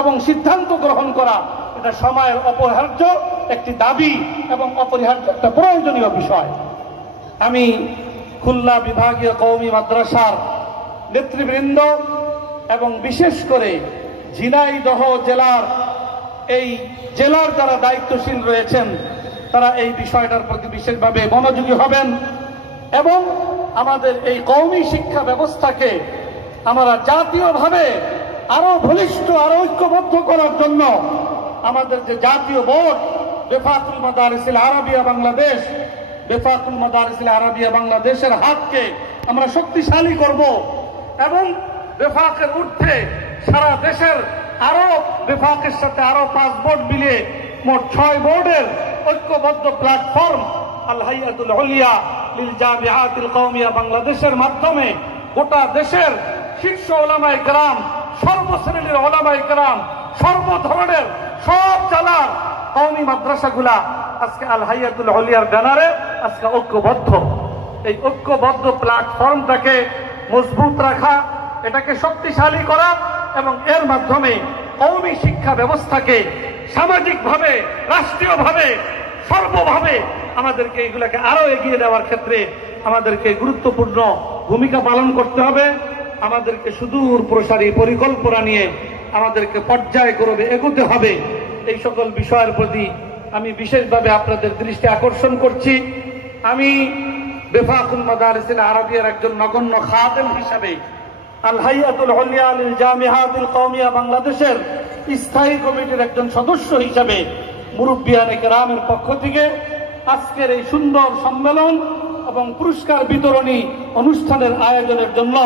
এবং সিদ্ধান্ত গ্রহণ করা এটা সময়ের অপরিহার্য একটি দাবি এবং অপরিহার্য একটা প্রয়োজনীয় বিষয়। আমি খুলনা বিভাগীয় কওমি মাদ্রাসার নেতৃবৃন্দ এবং বিশেষ করে ঝিনাইদহ জেলার যারা দায়িত্বশীল রয়েছেন তারা এই বিষয়টার প্রতি বিশেষভাবে মনোযোগী হবেন এবং আমাদের এই কওমি শিক্ষা ব্যবস্থাকে আমরা জাতীয়ভাবে আরো বলিষ্ঠ আরো ঐক্যবদ্ধ করার জন্য আমাদের যে জাতীয় board বেফাকুল Madarisil Arabia Bangladesh, বেফাকুল Madarisil Arabia বাংলাদেশের হাতকে আমরা শক্তিশালী করব এবং বেফাকের ঊর্ধ্বে সারা দেশের আরো বেফাকের সাথে আরো 5 বোর্ড মিলিয়ে মোট 6 বোর্ডের ঐক্যবদ্ধ প্ল্যাটফর্ম আল হাইয়াতুল উলিয়া লিল জামিআতিল কওমিয়া বাংলাদেশের মাধ্যমে গোটা দেশের শীর্ষ ওলামায়ে কেরাম, সর্বশ্রেণীর ওলামায়ে কেরাম, সর্বধরনের সব জেলার কওমি মাদ্রাসাগুলা আজকে আল হাইয়াতুল উলিয়ার ব্যানারে আজকে ঐক্যবদ্ধ। এই ঐক্যবদ্ধ প্ল্যাটফর্মটাকে মজবুত রাখা, এটাকে শক্তিশালী করা এবং এর মাধ্যমে কওমি শিক্ষা ব্যবস্থাকে সামাজিকভাবে, রাষ্ট্রীয়ভাবে, সর্বভাবে আমাদেরকে এগুলাকে আরো এগিয়ে দেওয়ার ক্ষেত্রে আমাদেরকে গুরুত্বপূর্ণ ভূমিকা পালন করতে হবে। আমাদেরকে সুদূর প্রসারী পরিকল্পনা নিয়ে আমাদেরকে পর্যায়ক্রমে এগোতে হবে। এই সকল বিষয়ের প্রতি আমি বিশেষভাবে আপনাদের দৃষ্টি আকর্ষণ করছি। আমি বেফাকুল মাদারিসিল আরাবিয়ার একজন নগণ্য খাদেম হিসাবে আল হাইয়াতুল উলিয়া লিল জামিআতিল কওমিয়া বাংলাদেশের স্থায়ী কমিটির একজন সদস্য হিসাবে মুরব্বিয়ানে কেরামের পক্ষ থেকে আজকের এই সুন্দর সম্মেলন এবং পুরস্কার বিতরণী অনুষ্ঠানের আয়োজনের জন্য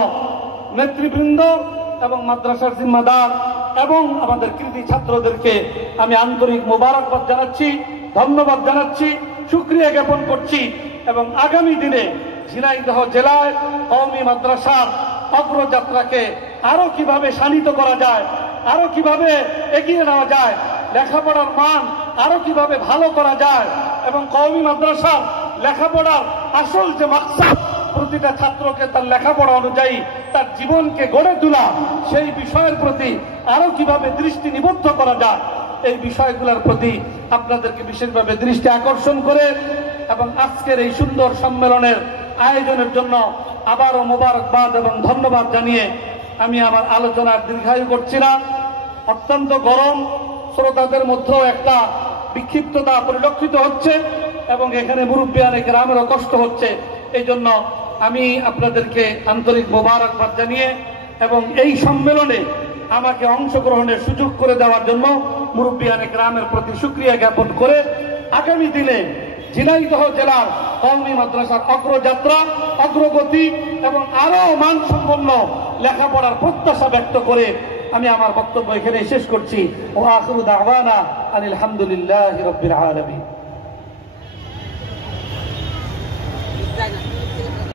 নেতৃবৃন্দ এবং মাদ্রাসার জিম্মাদার এবং আমাদের কৃতি ছাত্রদেরকে আমি আন্তরিক মোবারকবাদ জানাচ্ছি, ধন্যবাদ জানাচ্ছি, শুকরিয়া জ্ঞাপন করছি এবং আগামী দিনে ঝিনাইদহ জেলায় কওমি মাদ্রাসার অগ্রযাত্রাকে আরো কিভাবে শানিত করা যায়, আরো কিভাবে এগিয়ে নেওয়া যায়, লেখাপড়ার মান আরো কিভাবে ভালো করা যায় এবং কওমি মাদ্রাসার লেখাপড়ার আসল যে মাকসাদ প্রতিটা ছাত্রকে তার লেখাপড়া অনুযায়ী তার জীবনকে গড়ে তোলা, সেই বিষয়ের প্রতি আরো কিভাবে দৃষ্টি নিবদ্ধ করা যায়, এই বিষয়গুলোর প্রতি আপনাদেরকে বিশেষভাবে দৃষ্টি আকর্ষণ করে এবং আজকের এই সুন্দর সম্মেলনের আয়োজনের জন্য আবারও মোবারকবাদ এবং ধন্যবাদ জানিয়ে আমি আমার আলোচনা দীর্ঘায়ু করছি না। অত্যন্ত গরম, শ্রোতাদের মধ্যেও একটা বিক্ষিপ্ততা পরিলক্ষিত হচ্ছে এবং এখানে মুরব্বিয়ানে কেরামেরও কষ্ট হচ্ছে। এই জন্য আমি আপনাদেরকে আন্তরিক মোবারকবাদ জানিয়ে এবং এই সম্মেলনে আমাকে অংশগ্রহণের সুযোগ করে দেওয়ার জন্য মুরব্বিয়ানে কেরামের প্রতি শুকরিয়া জ্ঞাপন করে আগামী দিনে ঝিনাইদহ জেলার কওমি মাদ্রাসার অগ্রযাত্রা, অগ্রগতি এবং আরো মানসম্পন্ন লেখাপড়ার প্রত্যাশা ব্যক্ত করে আমি আমার বক্তব্য এখানে শেষ করছি। ও আখিরু দাওয়ানা আনিল হামদুলিল্লাহি রাব্বিল আলামিন।